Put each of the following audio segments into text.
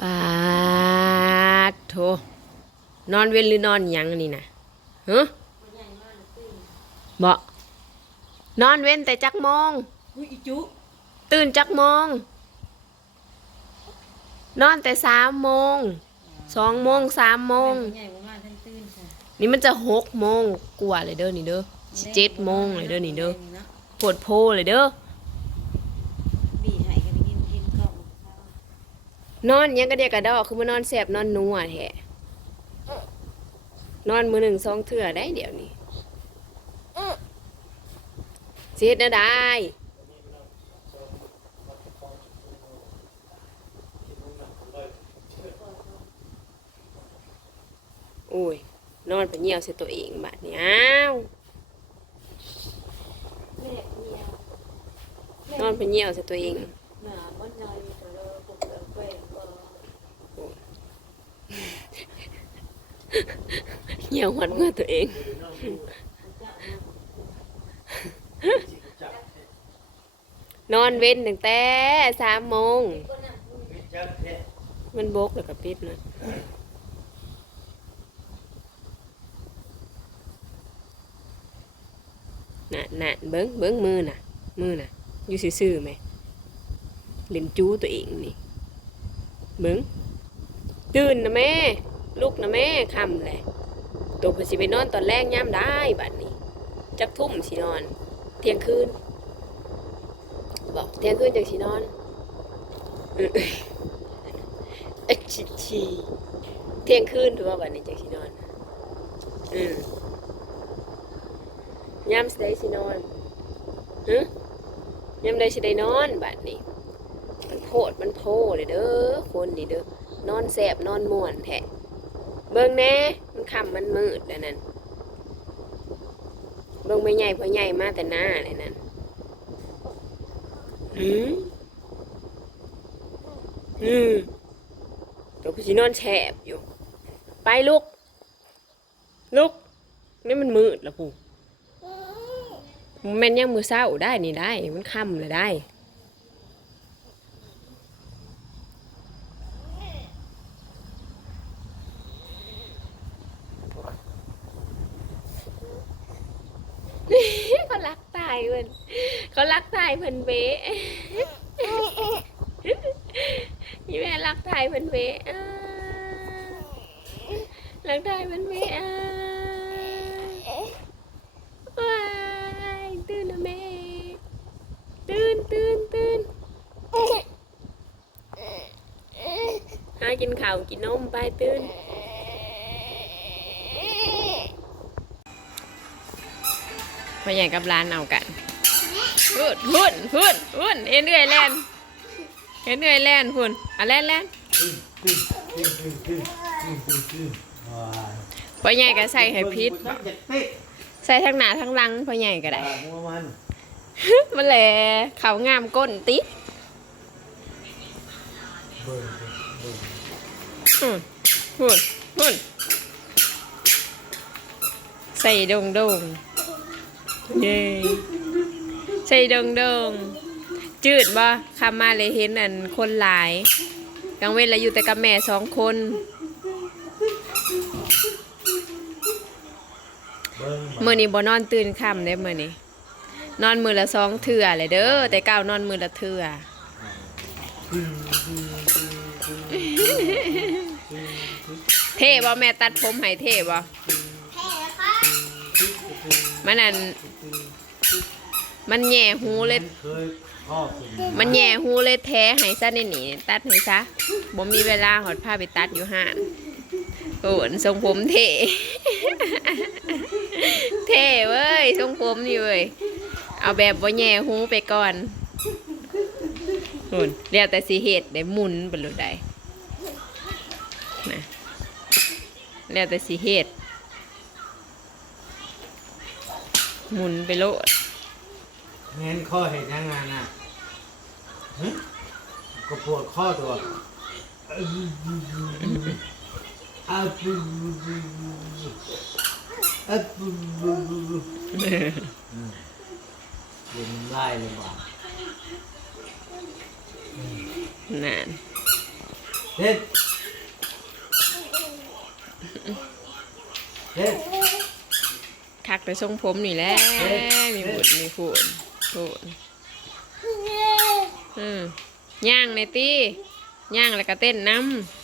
ปาดโถนอนเว้นหรือนอนหยังนี่นะฮะบ่นอนเว้นแต่จักโมงอุ้ยอีจุตื่นจักโมงนอนแต่สามโมงสองโมงสามโมงใหญ่มากท่านตื่นค่ะนี่มันจะหกโมงกว่าเลยเด้อนี่เด้อสิเจ็ดโมงเลยเด้อนี่เด้อปวดโพเลยเด้อ บีหายกันกินกินข้าวน อนหยังกระเดียกระดอกคือมานอนแสบนอนนัวแท้นอนมือหนึ่งสองเถื่อได้เดี๋ยวนี้เสียดนะได้โอ้ย นอนไปเหี่ยวใส่ตัวเองบาดนี้อ้าวแม่เมียนอนไปเหี่ยวใส่ตัวเองหนาบ้า เหี่ยวหันเมื่อตัวเอง นอนเว้นตั้งแต่สามโมง มันบกแล้วก็ปิดนะน่ะน่ะเบิ้งเบิ้งมือน่ะ มือน่ะ อยู่ซื่อๆไหมเล่นจู้ตัวเองนี่ เบิ้ง ตื่นนะแม่ ลุกนะแม่คำเลยตัวเพนสิไปนอนตอนแรกย่ำได้บัดนี้จักทุ่มสินอน เที่ยงคืน บอกเที่ยงคืนจังสินอนอื้อเอ็ชิชีเที่ยงคืนถือว่าวันนี้จังสินอน อืมยามสิได้สินอนฮึยามใดสิได้นอนบัดนี้มันโพดมันโพเลยเด้อคนนี่เด้อ นอนแสบนอนม่วนแท้เบิ่งแน่มันค่ำมันมืดแล้วนั่นเบิ่งไม่ใหญ่พอใหญ่มาแต่หน้าเลยนั่นหืมอืมตัวพี่สินอนแฉบอยู่ ไปลุกลุกนี่มันมืดแล้วพูมันแมนยังมือเศร้าได้นี่ได้ มันค่ำเลยได้ เขายเพิ่นเขารักตายเพิ่นเบะยี่แม่รักตายเพิ่นเบ๊รักตายเพิ่นเบะอ้าว้ายตื่นนะแม่ตื่นตื่นตื่นหากินข้าวกินนมไปตื่น พ่อใหญ่กับร้านเอากันหุ่นหุ่นหุ่นหุ่นเอ็นเอื่อยแลนเอ็นเอื่อยแลนหุ่นอะแลนแลนพ่อใหญ่ก็ใส่ให้พิษใส่ทั้งหน้าทั้งหลังพ่อใหญ่ก็ได้อ่าหัวมันแหละเขางามก้นติพุ่นหุ่นหุ่นใส่ดงดง เย้ใส่ดงดงจืดบ่คำมาเลยเห็นอันคนหลายกลางเว้นแล้วอยู่แต่กับแม่สองคนเมื่อนี้บ่นอนตื่นค่ำได้มื่อนี้นอนมือละสองเถื่อเลยเด้อแต่ก้าวนอนมือละเถื่อเท่บ่แม่ตัดผมให้เท่บ่มันนั่น มันแหย่หูเลย เคยพ่อคุณมันแหย่หูเลยแท้ให้ซะนี่นี่ตัดให้ซะบ่มีเวลาหอดผ้าไปตัดอยู่ห้านโอ้นทรงผมเท่ เท่เว้ยทรงผมนี่เว้ย เอาแบบบ่แหย่หูไปก่อนหุ่นเรียกแต่สีเหตุได้หมุนไปเลยได้นะเรียกแต่สีเหตุหมุนไปโลด เห็นข้อเห็นยังไงนะก็ปวดข้อตัวอาปูอาปูเล่นได้เลยว่ะนั่นเด็ดเด็ดทักไปทรงผมนี่แหละมีบุตรมีคุณ พูดอืมย่างในตี้ย่างแล้วก็เต้นน้ำ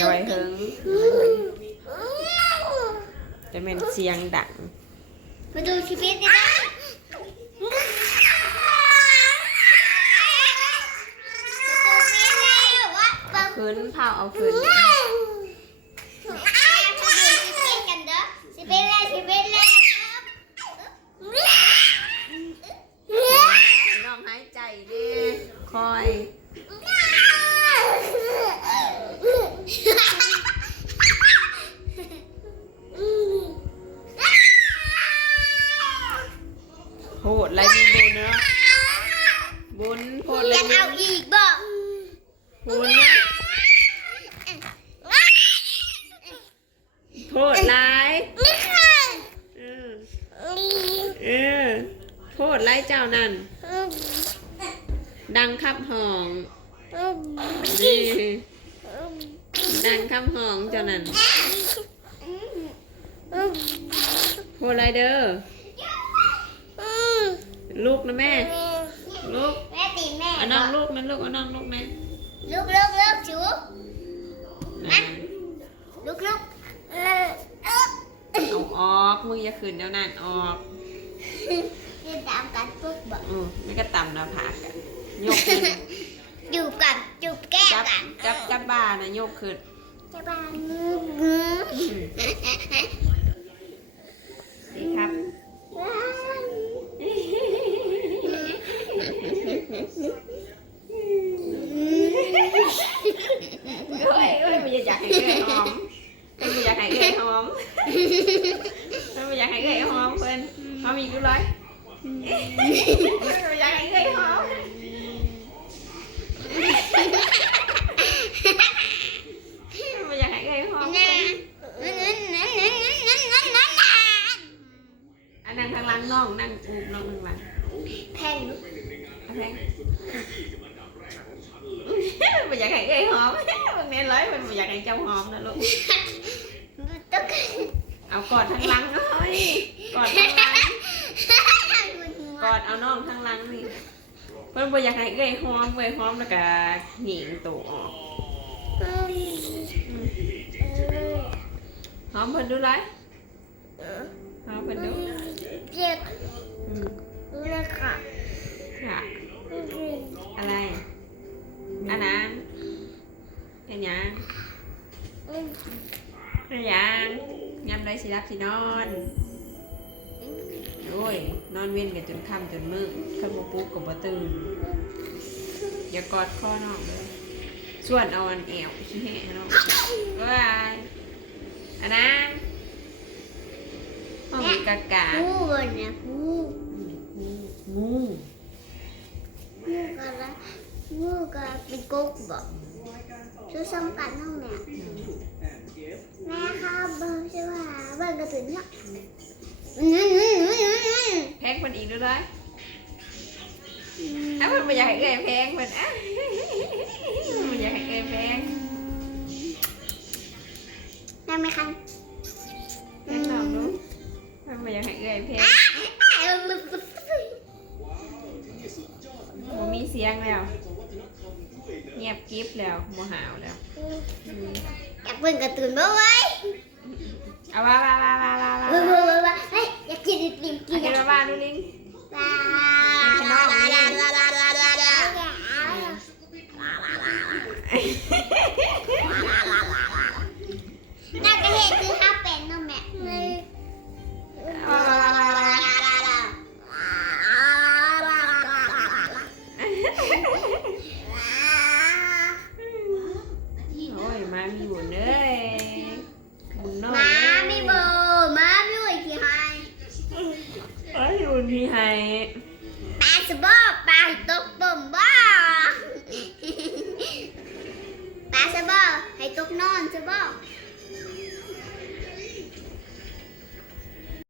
ย้อยเหิงจะเป็นเสียงดัง มาดูชีวิตนะขึ้นเผาเอาขึ้น เอาอีกบ่โทษร้ายเออโทษร้ายเจ้านั่น ดังขับห้องนี่ดังขับห้องเจ้านั่นโทษไรเด้อลูกนะแม่ ลูก เอาน้องลูกนะลูกเอาน้องลูกนะลูกลูกลูกชูอะลูกลูกเอาออกมืออย่าขืนเดี๋ยวนั่นออกเดินตามกันปุ๊บบ่อือไม่ก็ต่ำหนะผากกันยกขึ้นอยู่กันจูบแก้มจับกันจับจับบ้านะยกขึ้นจะบ้านงื้อนี่ เอากอดทางหลังหน่อยกอดทางหลังกอดเอาน้องทางหลังนี่เพิ่นบ่อยากให้เอ้ยหอมเว้ยหอมแล้วก็หญิงตัวออกหอมเพิ่นดูไรหอมเพิ่นดูเจ็บอืมเลยค่ะค่ะ รับสินอนโอ้ยนอนเว้นกันจนค่ำจนมืดคันบ่ปลุกก็บ่ตื่นอย่ากอดคอนองเลยส่วนเอาอันแอวขี้แห่น้องว้ายอันนั้นห้องกากาผู้บนนะผู้งูผู้กันละผู้กันเป็นกุ๊กบอกช่วยซ้ำกันน้องแม่แม่ครับเบอร์ใช่ ป่ะเบอร์กระตุ้นเนี่ยแพงมันอีกด้วยถ้ามันไม่อยากให้เอ้ยแพงมันอะมันอยากให้เอ้ยแพงได้ไหมคะแพงลองดูมันไม่อยากให้เอ้ยแพงมันมีเสียงแล้ว เงียบกริบแล้วโมหาวแล้วอืมอยากเป็นการ์ตูนบ้างไหม เอาว่าว่าว่าว่าว่าว่าเฮ้ยเฮ้ยเฮ้ยเฮ้ยอยากกินไอติมกิเอานกินมาว่าดูลิง ลาลาลาลาลา